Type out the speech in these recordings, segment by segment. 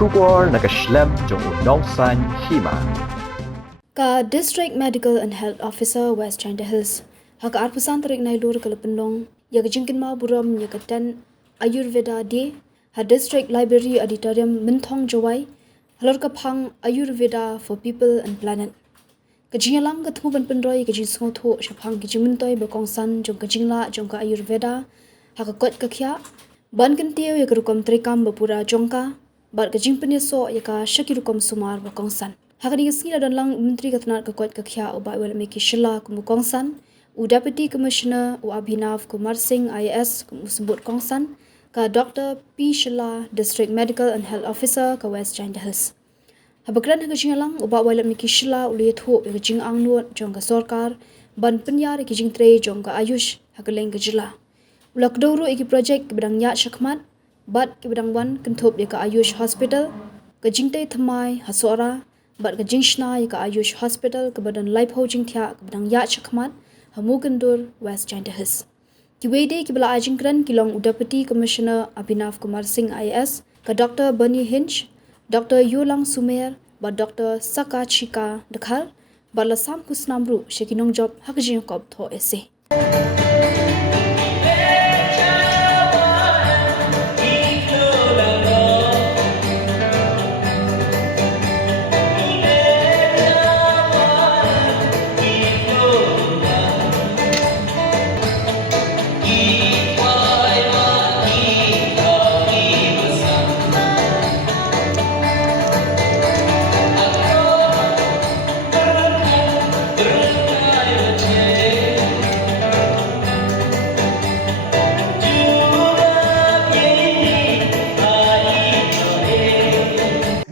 Shubor nakaslem jong unongsan Hima. Ka District Medical and Health Officer West China Hills. Haka arpusan tarik nailur kalapendong ya kejingkin ma buram ya katan Ayurveda Day ha District Library Auditorium Minthong Jawai halor kapang Ayurveda for People and Planet. Kajingalang katmu ban pendroi kajing sngotho shapang kajing mentoi bakongsan jong kajingla jong ka Ayurveda haka kot kakya ban kentio ya kerukom trikam bapura jongka bat kajing penyeso ya ka syakirukom sumar bakongsan. Hakani ngisngi dan lang menteri katnat kakot kakya ubai wala meki shila kumu kongsan u Deputy Commissioner u Abhinav Kumar Singh IAS kumu sebut kongsan ka Dr. P. Shila District Medical and Health Officer ka West China Hills. Habakran hagajing lang ubai wala meki shila u lietho hagajing angnut jong ka sorkar ban penyar hagajing tre jong ka Aayush hagaleng kajila. Ulak doro iki projek kebedang nyat syakmat bat kebedang wan kentop ya ka Aayush Hospital kajing te thamai hasora bat kajing shna ya ka Aayush Hospital kebadan life hojing thya kebedang ya chakmat hamu kendur West China Hills. Kiwede kibala ajing kran kilong Deputy Commissioner Abhinav Kumar Singh IAS ka Dr. Bunny Hinch, Dr. Yulang Sumer, bat Dr. Saka Chika Dekhal, bat lasam kusnamru shekinong job hakajing kop tho ese.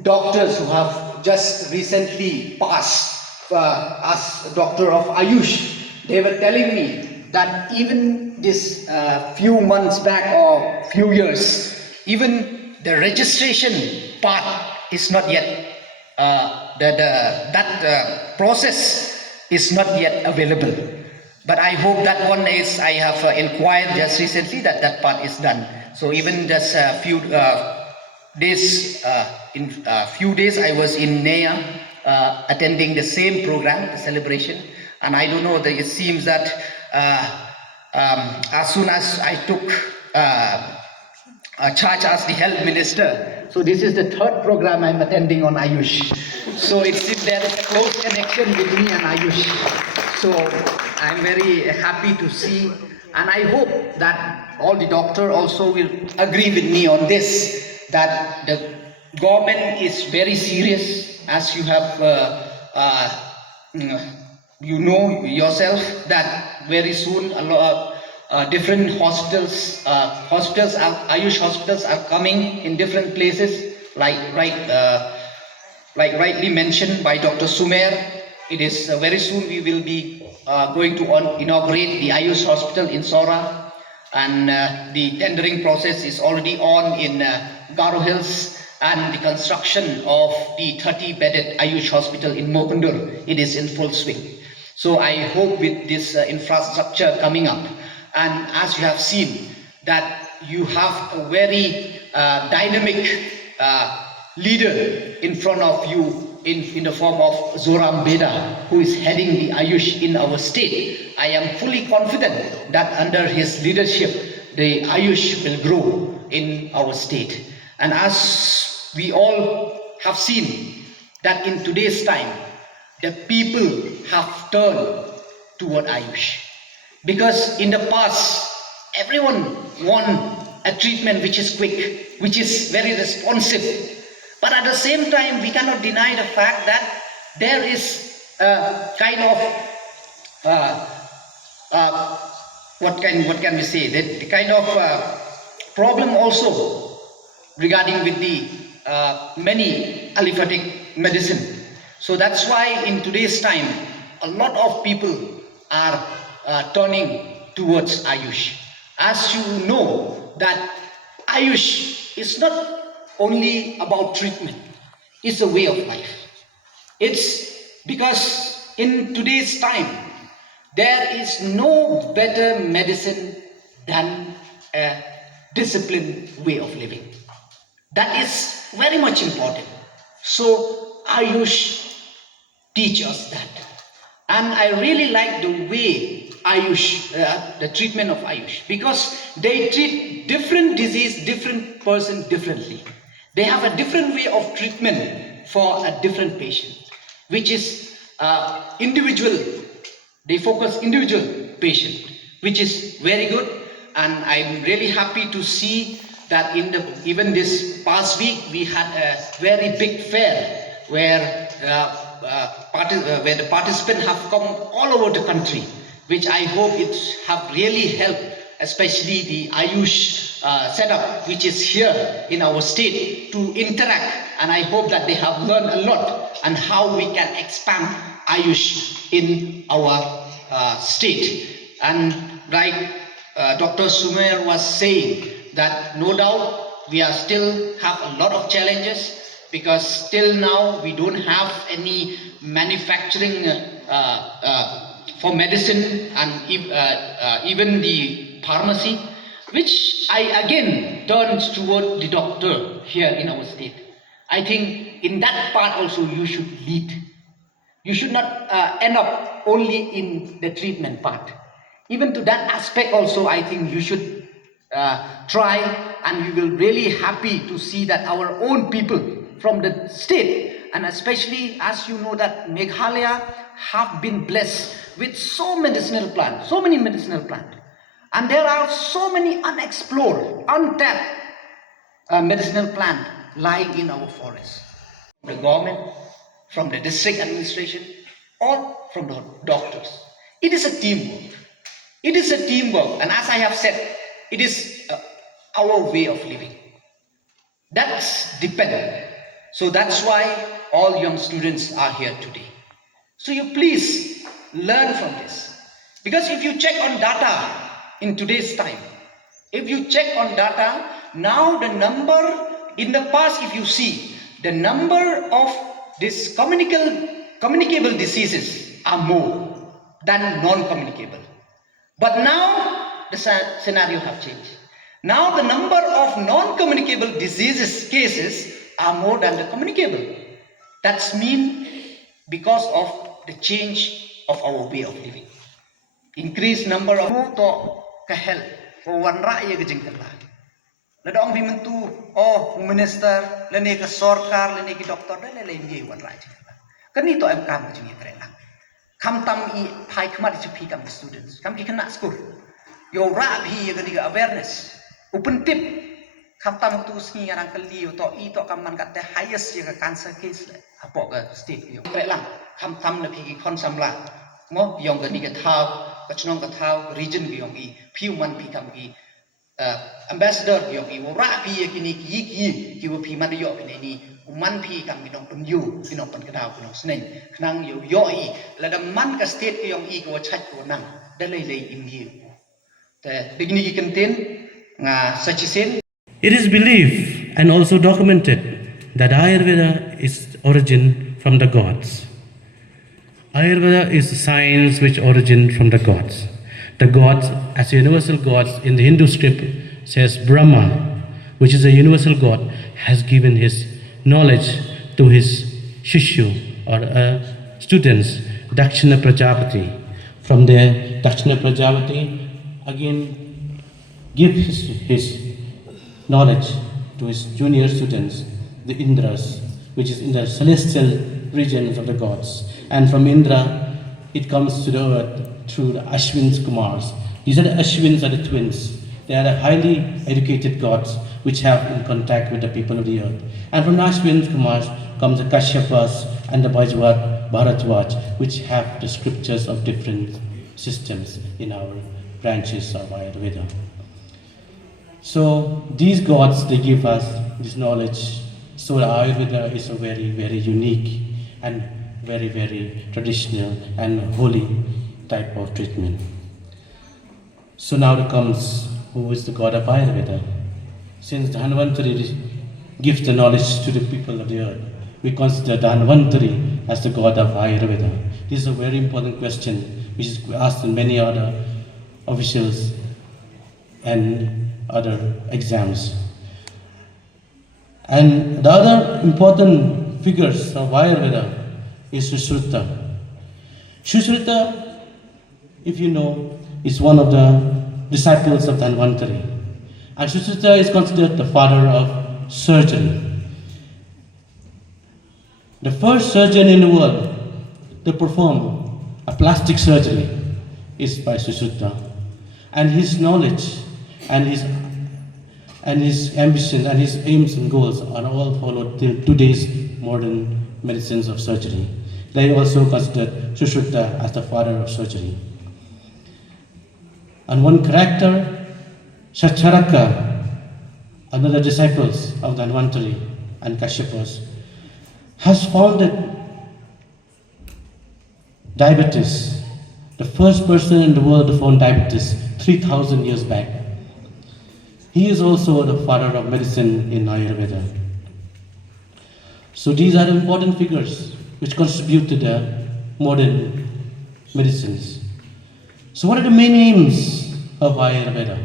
Doctors who have just recently passed as doctor of Aayush, they were telling me that even this few months back or few years, even the registration part is not yet, that process is not yet available. But I hope that one is, I have inquired just recently that that part is done. So even just a few days, in a few days I was in Nea attending the same program, the celebration, and I don't know, that it seems that as soon as I took charge as the health minister, so this is the third program I'm attending on Aayush. So it seems there is a close connection with me and Aayush. So I'm very happy to see, and I hope that all the doctors also will agree with me on this, that the government is very serious, as you have you know yourself that very soon a lot of different hospitals, Aayush hospitals are coming in different places, like rightly mentioned by Dr. Sumer. It is very soon we will be going to inaugurate the Aayush hospital in Sora, and the tendering process is already on in Garo Hills, and the construction of the 30-bedded Aayush hospital in Mokundur, it is in full swing. So I hope with this infrastructure coming up, and as you have seen that you have a very dynamic leader in front of you in the form of Zoram Beda, who is heading the Aayush in our state. I am fully confident that under his leadership, the Aayush will grow in our state. And as we all have seen that in today's time, the people have turned toward Aayush. Because in the past, everyone want a treatment which is quick, which is very responsive. But at the same time, we cannot deny the fact that there is a kind of what can we say? The kind of problem also regarding with the many allopathic medicine. So that's why in today's time, a lot of people are turning towards Aayush. As you know that Aayush is not only about treatment, it's a way of life. It's because in today's time, there is no better medicine than a disciplined way of living. That is very much important. So Ayush teach us that. And I really like the way Ayush, the treatment of Ayush, because they treat different disease, different person differently. They have a different way of treatment for a different patient, which is individual. They focus individual patient, which is very good. And I'm really happy to see that even this past week we had a very big fair where where the participants have come all over the country, which I hope it have really helped, especially the Ayush setup, which is here in our state, to interact. And I hope that they have learned a lot on how we can expand Ayush in our state. And like Dr. Sumer was saying, that no doubt we are still have a lot of challenges, because still now we don't have any manufacturing for medicine and even the pharmacy, which I again turns toward the doctor here in our state. I think in that part also you should lead. You should not end up only in the treatment part. Even to that aspect also, I think you should try, and we will really happy to see that our own people from the state, and especially as you know that Meghalaya have been blessed with so many medicinal plants, and there are so many unexplored, untapped medicinal plants lying in our forest. The government, from the district administration, or from the doctors. It is a teamwork. It is a teamwork, and as I have said, it is our way of living. That's dependent. So that's why all young students are here today. So you please learn from this. Because if you check on data in today's time, if you check on data, now the number, in the past if you see, the number of these communicable diseases are more than non-communicable. But now the scenario have changed. Now the number of non-communicable diseases cases are more than the communicable. That's mean because of the change of our way of living. Increased number of to kahel for one raya kejengkala. Ladong vi mentu minister lene ke sorkar lene ke doktor dan lene ngi one raya. Kan itu am kam kejeng kerela. Kam tam I pai khamat I pi kam students. Kam ki kena school. Yo ra bhi ye ga awareness. Open tip. Kam tam tu sngi arang kali to I to kam man kat the highest ye cancer case le. Apo ke state yo. Kerela kam tam le pi kon samla. Mo yong ke ni ke thau, ke chnong ke thau region ki yong I. Piu man pi kam ki ambassador ki yong I. Wo ra pi ye kini ki wo pi man yo pi ni. Man pi kam binong pun yu binong pun kedau binong seneng kenang yo I la da man ka state ki yong I ko chat ko nang da lei in yu te begini ki kenten nga sachisen. It is believed and also documented that Ayurveda is origin from the gods. Ayurveda is science which origin from the gods. The gods as universal gods in the Hindu script says Brahma, which is a universal god, has given his knowledge to his shishyu or students, Dakshina Prajapati. From there, Dakshina Prajapati again gives his knowledge to his junior students, the Indras, which is in the celestial regions of the gods. And from Indra, it comes to the earth through the Ashwins Kumars. These are the Ashwins are the twins. They are the highly educated gods which have in contact with the people of the earth. And from Ashwin Kumars comes the Kashyapas and the Bharadwaj, which have the scriptures of different systems in our branches of Ayurveda. So these gods, they give us this knowledge. So Ayurveda is a very, very unique and very, very traditional and holy type of treatment. So now comes who is the god of Ayurveda. Since Dhanvantari gives the knowledge to the people of the earth, we consider Dhanvantari as the god of Ayurveda. This is a very important question which is asked in many other officials and other exams. And the other important figures of Ayurveda is Sushruta. Sushruta, if you know, is one of the disciples of Dhanvantari. And Sushruta is considered the father of surgery. The first surgeon in the world to perform a plastic surgery is by Sushruta. And his knowledge and his ambitions and his aims and goals are all followed till today's modern medicines of surgery. They also considered Sushruta as the father of surgery. And one character, Shacharaka, another disciples of Dhanvantari and Kashyapas, has founded diabetes, the first person in the world to found diabetes 3,000 years back. He is also the father of medicine in Ayurveda. So these are important figures which contribute to the modern medicines. So what are the main aims of Ayurveda?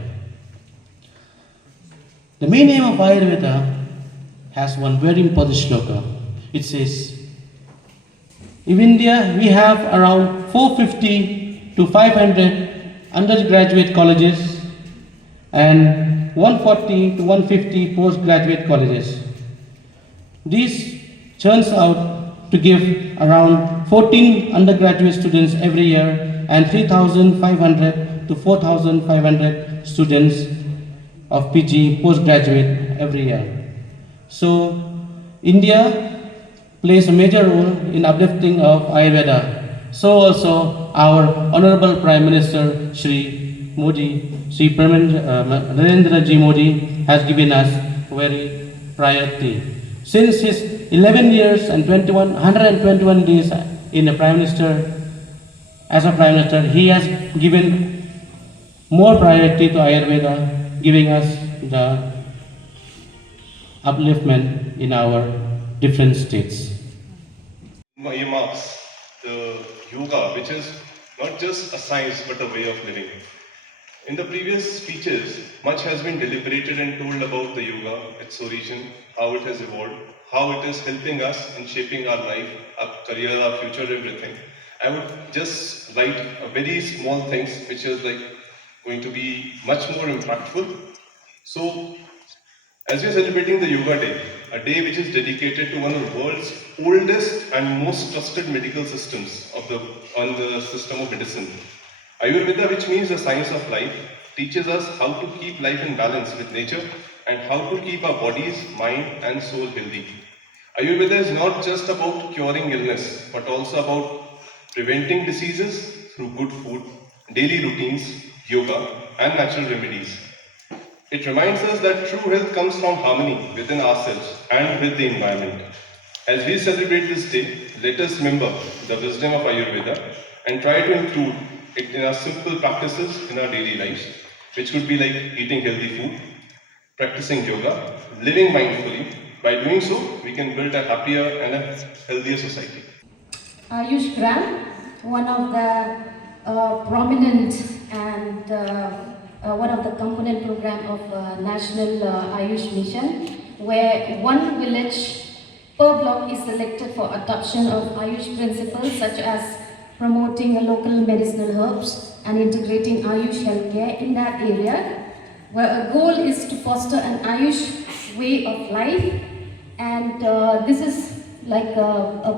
The main aim of Ayurveda has one very important shloka. It says, in India we have around 450 to 500 undergraduate colleges and 140 to 150 postgraduate colleges. This churns out to give around 14 undergraduate students every year and 3,500 to 4,500 students of PG postgraduate every year. So India plays a major role in uplifting of Ayurveda. So also our Honorable Prime Minister Shri Narendra Ji Modi has given us very priority. Since his 11 years and 121 days in the Prime Minister, as a Prime Minister, he has given more priority to Ayurveda, giving us the upliftment in our different states. Earmarks the yoga, which is not just a science but a way of living. In the previous speeches, much has been deliberated and told about the yoga, its origin, how it has evolved, how it is helping us in shaping our life, our career, our future, everything. I would just write a very small things which is like going to be much more impactful. So, as we are celebrating the Yoga Day, a day which is dedicated to one of the world's oldest and most trusted medical systems on the system of medicine. Ayurveda, which means the science of life, teaches us how to keep life in balance with nature and how to keep our bodies, mind and soul healthy. Ayurveda is not just about curing illness, but also about preventing diseases through good food, daily routines, yoga and natural remedies. It reminds us that true health comes from harmony within ourselves and with the environment. As we celebrate this day, let us remember the wisdom of Ayurveda and try to include it in our simple practices in our daily lives, which could be like eating healthy food, practicing yoga, living mindfully. By doing so, we can build a happier and a healthier society. Aayush Grant, one of the prominent and one of the component program of National Ayush Mission, where one village per block is selected for adoption of Ayush principles such as promoting local medicinal herbs and integrating Ayush healthcare in that area, where a goal is to foster an Ayush way of life, and this is like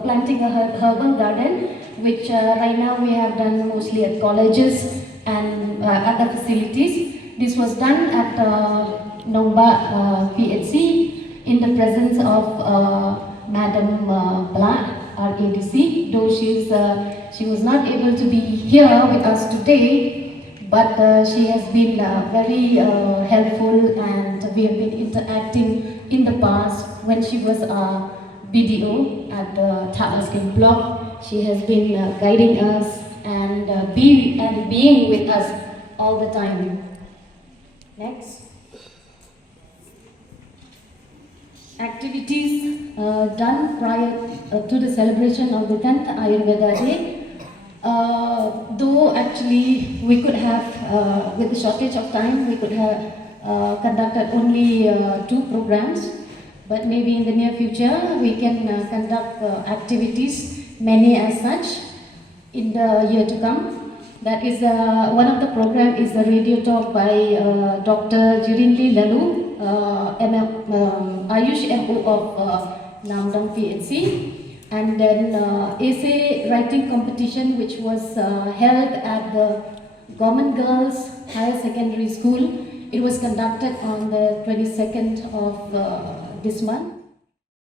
planting a herbal garden, which right now we have done mostly at colleges and other facilities. This was done at Nongba PHC in the presence of Madam Black, our ADC, though she was not able to be here with us today, but she has been very helpful, and we have been interacting in the past when she was our BDO at the Talaskin block. She has been guiding us and being with us all the time. Next. Activities done prior to the celebration of the 10th Ayurveda Day. Though actually we could have, with the shortage of time, we could have conducted only 2 programs. but maybe in the near future we can conduct activities, many as such, in the year to come. That is one of the program is the radio talk by Dr. Jurinli Lalu, Aayush MO of Namdang PHC, and then essay writing competition which was held at the Government Girls Higher Secondary School. It was conducted on the 22nd of this month.